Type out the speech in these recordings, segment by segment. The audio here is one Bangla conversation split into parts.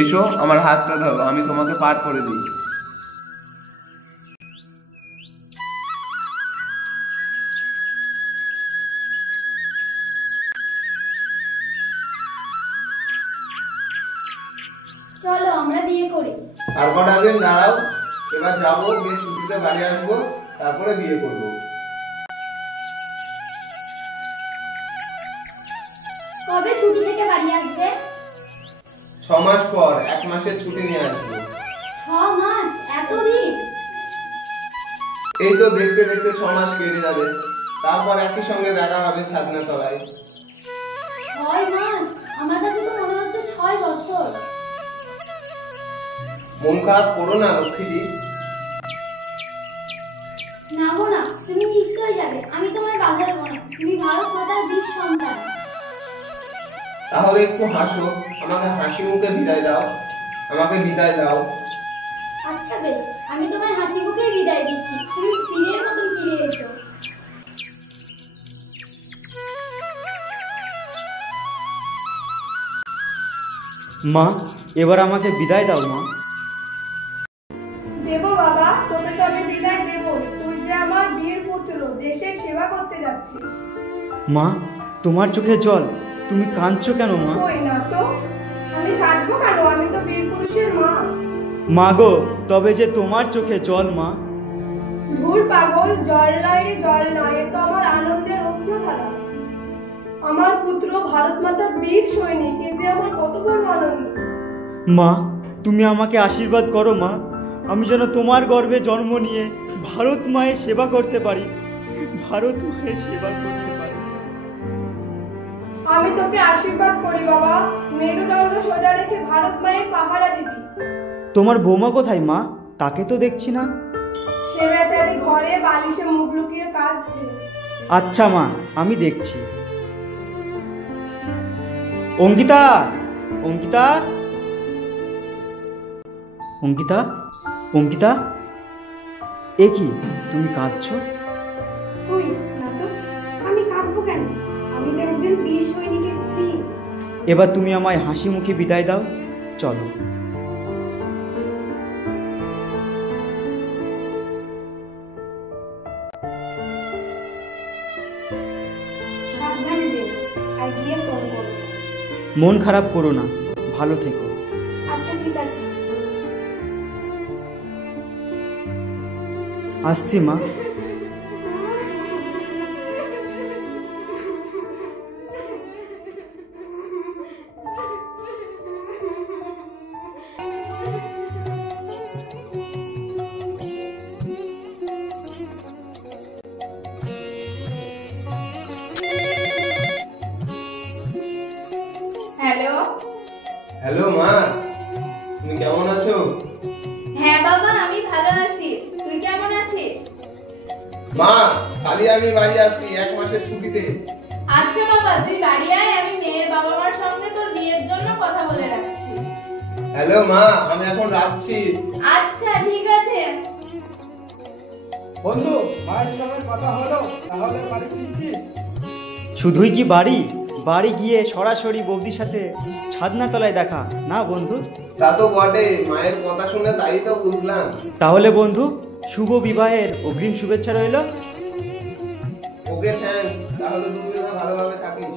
এসো আমার হাতটা ধরো, আমি তোমাকে পার করে দিই। চলো আমরা বিয়ে করি। আর কটা দিন দাঁড়াও, এবার যাবো, বিয়ে ছুটিতে বাড়ি আসবো, তারপরে বিয়ে করবো। কবে ছুটি থেকে বাড়ি আসবে? 6 মাস পর 1 মাসের ছুটি নিয়ে আসবো। 6 মাস? এতদিন? এই তো দেখতে দেখতে 6 মাস কেটে যাবে, তারপর একই সঙ্গে দেখা হবে ছাদনা তলায়। 6 মাস? আমার কাছে তো মনে হচ্ছে 6 বছর। মন খারাপ করো না লক্ষ্মীটি। না গো না, তুমি নিশ্চয়ই যাবে, আমি তোমায় বাধা দেবো না, তুমি ভারত মাতার বীর সন্তান। তাহলে একটু হাসো, আমাকে হাসি মুখে বিদায় দাও, আমাকে বিদায় দাও। আচ্ছা বেশ, আমি তোমায় হাসি মুখেই বিদায় দিচ্ছি, তুমি পীরের মতন ফিরে এসো। মা, এবার আমাকে বিদায় দাও মা। দেবো বাবা, তোকে তো আমি বিদায় দেবো। তুই যে আমার বীর পুত্র, দেশের সেবা করতে যাচ্ছিস। মা, তোমার চোখে জল, তুমি কাঁদছো কেন মা? কই না তো, আমি কাঁদবো কেন? আমি তো বীর পুরুষের মা। মা গো, তবে যে তোমার চোখে জল মা। ধুর পাগল, জল নয় রে জল নয়, এ তো আমার আনন্দের অশ্রুধারা। আমার পুত্র ভারত মাতার বীর সৈনিক, এ যে আমার কত বড় আনন্দ। মা, তুমি আমাকে আশীর্বাদ করো মা, আমি যেন তোমার গর্ভে জন্ম নিয়ে ভারত মায়ের সেবা করতে পারি, ভারত মায়ের সেবা করতে পারি। আমি তোকে আশীর্বাদ করি বাবা, মেরুদণ্ড সোজা রেখে ভারত মায়ের পাহারা দিবি। তোমার বৌমা কোথায় মা? তাকে তো দেখছি না। সে বেচারি ঘরে বালিশে মুখ লুকিয়ে কাঁদছে। আচ্ছা মা, আমি দেখছি। অঙ্কিতা, অঙ্কিতা, অঙ্কিতা, অঙ্কিতা, এ কি তুমি কাঁদছো? কই না তো, আমি কাঁদবো কেন? আমি তো একজন বীর সৈনিকের স্ত্রী। এবার তুমি আমায় হাসি মুখে বিদায় দাও, চলো। সাবধানে যেও, আর গিয়ে ফোন করো। মন খারাপ করো না, ভালো থেকো। আচ্ছা ঠিক আছে। আসছি মা। হ্যালো। হ্যালো মা, তুমি কেমন আছো? হ্যাঁ বাবা, আমি ভালো আছি, তুই কেমন আছিস? মা, কালই আমি বাড়ি আসছি 1 মাসের ছুটিতে। আচ্ছা বাবা, তুই বাড়ি আয়, আমি মেয়ের বাবা মার সঙ্গে তোর বিয়ের জন্য কথা বলে রাখছি। হ্যালো মা, আমি এখন রাখছি। আচ্ছা ঠিক আছে। বন্ধু, মায়ের সঙ্গে কথা হলো, তাহলে বাড়ি ফিরছিস? শুধুই কি বাড়ি? বাড়ি গিয়ে সরাসরি বৌদির সাথে ছাদনা তলায় দেখা না বন্ধু? তা তো বটে, মায়ের কথা শুনে তাই তো বুঝলাম। তাহলে বন্ধু, শুভ বিবাহের অগ্রিম শুভেচ্ছা রইল। ওকে থ্যাঙ্কস, তাহলে দুজনে ভালোভাবে থাকিস।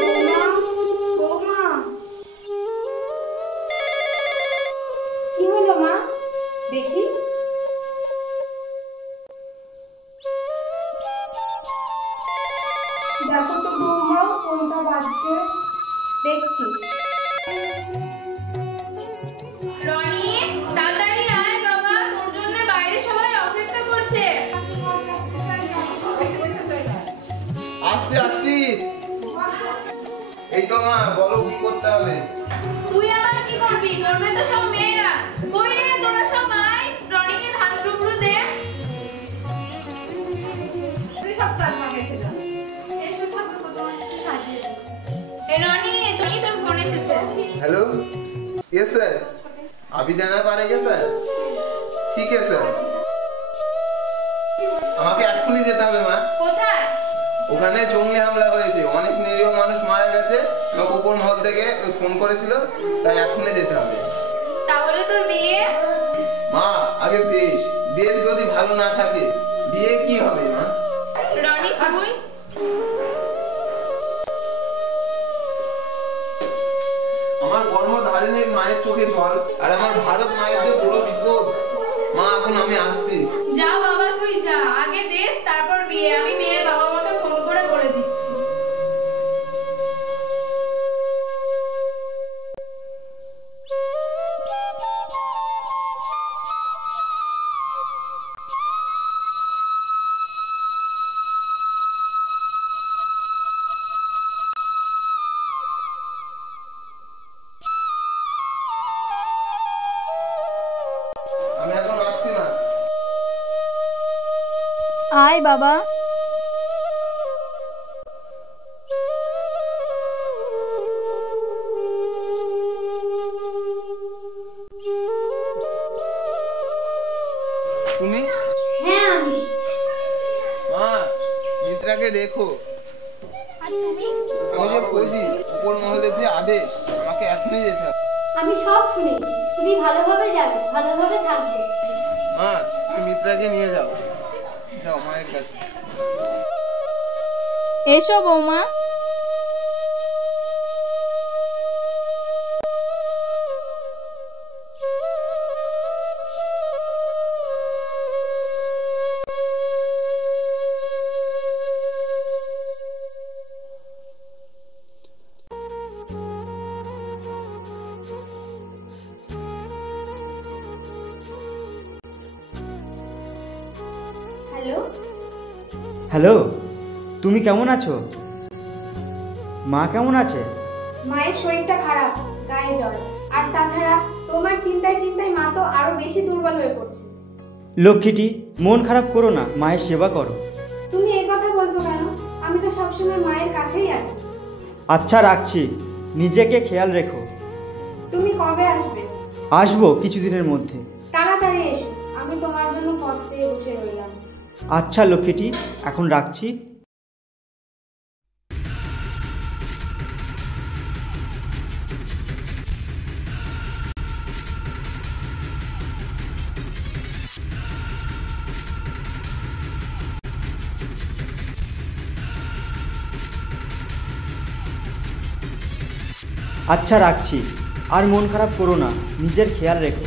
বৌমা, বৌমা। কি হলো মা? দেখি। দেখো তো বৌমা, কোনটা বাজছে। দেখছি। রনি, তাড়াতাড়ি আয় বাবা, তোর জন্য বাইরে সবাই অপেক্ষা করছে। আসছি আসছি। এই তো মা, বলো কি করতে হবে? তুই আবার কি করবি? করবে তো সব মেয়েরা। কই রে তোরা সব আয়, রনিকে ধান টুকরো দে। তুই সব কাজ মাগে খেলা। এসব ঠাকুর কত সাজিয়ে দিচ্ছিস। এ রনি, তুই তোর ফোন এসেছে। हेलो, यस सर, अभी जाना पड़ेगा सर। ठीक है सर, আমাকে এক্ষুনি যেতে হবে মা। কোথায়? ওখানে জঙ্গলি হামলা হয়েছে, অনেক নিরীহ মানুষ মারা গেছে। আমাকে উপর মহল থেকে ফোন করেছিল, তাই এখনই যেতে হবে। তাহলে তোর বিয়ে? মা, আগে দেশ দেশ যদি ভালো না থাকে বিয়ে কি হবে মা? রনি তুই? আমার কর্মধারিণীর মায়ের চোখে জল, আর আমার ভারত মায়ের যে বড় বিপদ। মা, এখন আমি আসছি। যা বাবা তুই যা, আগে দেশ তারপর বিয়ে। আমি মেয়ের বাবা মাকে ফোন করে বলে দিচ্ছি। আমি এখন আসছি মা। আয় বাবা। তুমি? হ্যাঁ আমি। মা, মিত্রাকে রেখো। আর তুমি? আমি যে ফৌজি, উপর মহলের যে আদেশ, আমাকে এখনই যেতে হবে। আমি সব শুনেছি। তুমি ভালোভাবে যাবে, ভালোভাবে থাকবে। মা, তুমি মিত্রাকে নিয়ে যাও। যাও মায়ের কাছে। এসো বৌমা। হ্যালো। হ্যালো, তুমি কেমন আছো? মা কেমন আছে? মায়ের শরীরটা খারাপ, গায়ে জ্বর। আর তাছাড়া তোমার চিন্তায় চিন্তায় মা তো আরো বেশি দুর্বল হয়ে পড়ছে। লক্ষ্মীটি, মন খারাপ করো না, মায়ের সেবা করো। তুমি এই কথা বলছো কেন? আমি তো সবসময় মায়ের কাছেই আছি। আচ্ছা, রাখছি। নিজেকে খেয়াল রেখো। তুমি কবে আসবে? আসবো কিছুদিনের মধ্যে। তাড়াতাড়ি এসো, আমি তোমার জন্য পথ চেয়ে বসে রইলাম। আচ্ছা লক্ষ্মীটি, এখন রাখছি। আচ্ছা, রাখছি। আর মন খারাপ করো না, নিজের খেয়াল রেখো।